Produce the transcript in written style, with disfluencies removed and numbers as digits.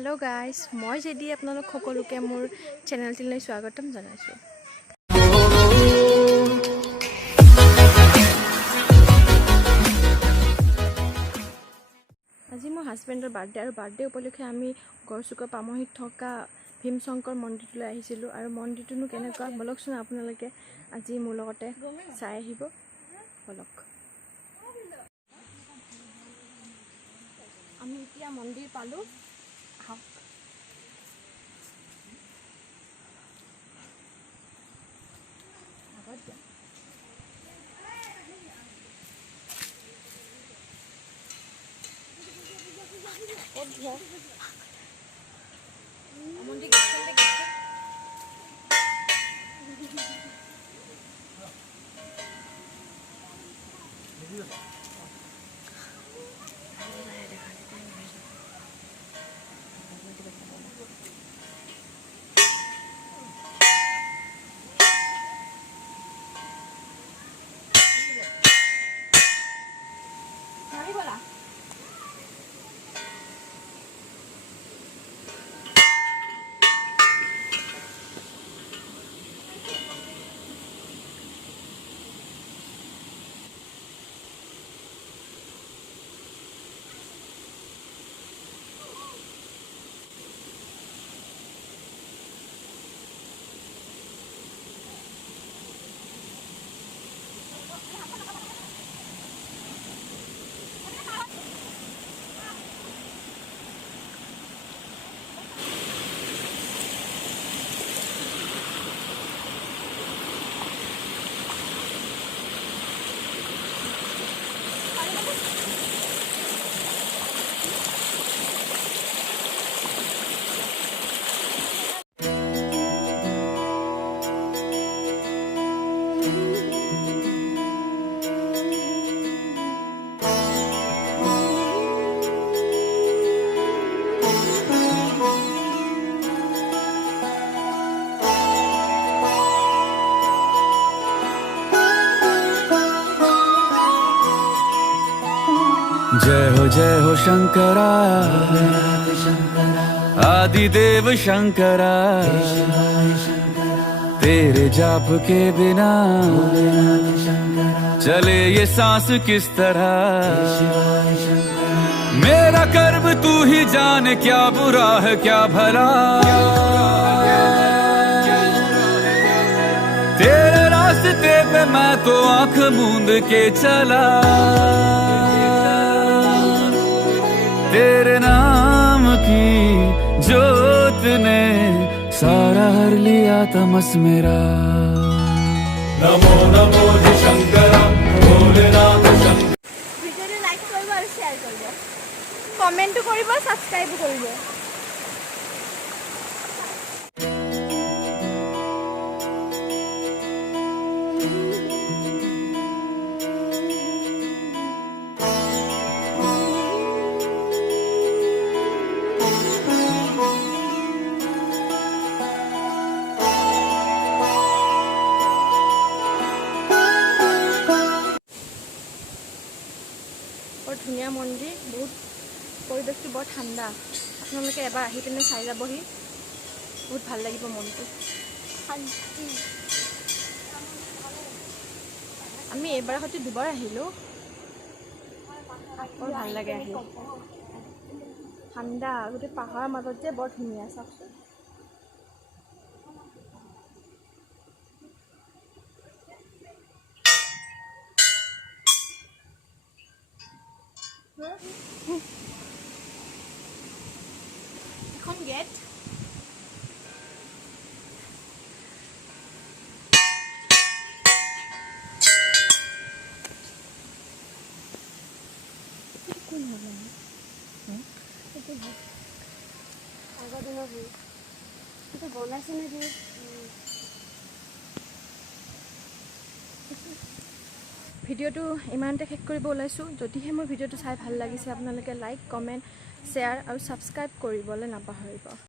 Hello guys मैं JD आपनालोक सकलोके मोर चेनेलटिले स्वागतम जनाइছো। আজি मोर हाजबेंडर बार्थडे और बार्थडे उपलक्षे आमी गड़चुका पामहित थका भीमशंकर मन्दिरले आहिसिलो और मन्दिरटुनु केनेकुवा बोलकसोन आपनालोके আজি मोर लगते चाइ आहिबो बोलक। आमी इतिया मन्दिर पालो आहक। मन्दिर जय हो शंकरा आदिदेव शंकरा तेरे जाप के बिना चले ये सांस किस तरह। मेरा कर्म तू ही जाने क्या बुरा है क्या भला। तेरे रास्ते पे मैं तो आंख मूंद के चला। तेरे नाम की जोत ने सारा हर लिया तमस मेरा। नमो नमो जी शंकरा भोलेनाथ शंकर। वीडियो लाइक करिबो और शेयर करिबो, कमेंट करिबो, सब्सक्राइब करिबो। धुनिया मंदिर बहुत परिवेश बहुत ठंडा। आपलोके एबार आहि पिने चाइ जाबहि, बहुत ভাল লাগিব মনটো। আমি এবাৰ হতে দুবাৰ আহিলো, বৰ ভাল লাগে আহি। ঠাণ্ডা গোটে পাহাৰৰ মাজত যে বৰ ধুনীয়া চাওকচোন। এখন গেট কোন হবে আগৰ দিনৰ কিন্তু বনাইছে নেকি। ভিডিওটো ইমানতে শেষ কৰিব ওলাইছোঁ। যদিহে মোৰ ভিডিওটো চাই ভাল লাগিছে আপোনালোকে লাইক কমেণ্ট শ্বেয়াৰ আৰু ছাবস্ক্ৰাইব কৰিবলৈ নাপাহৰিব।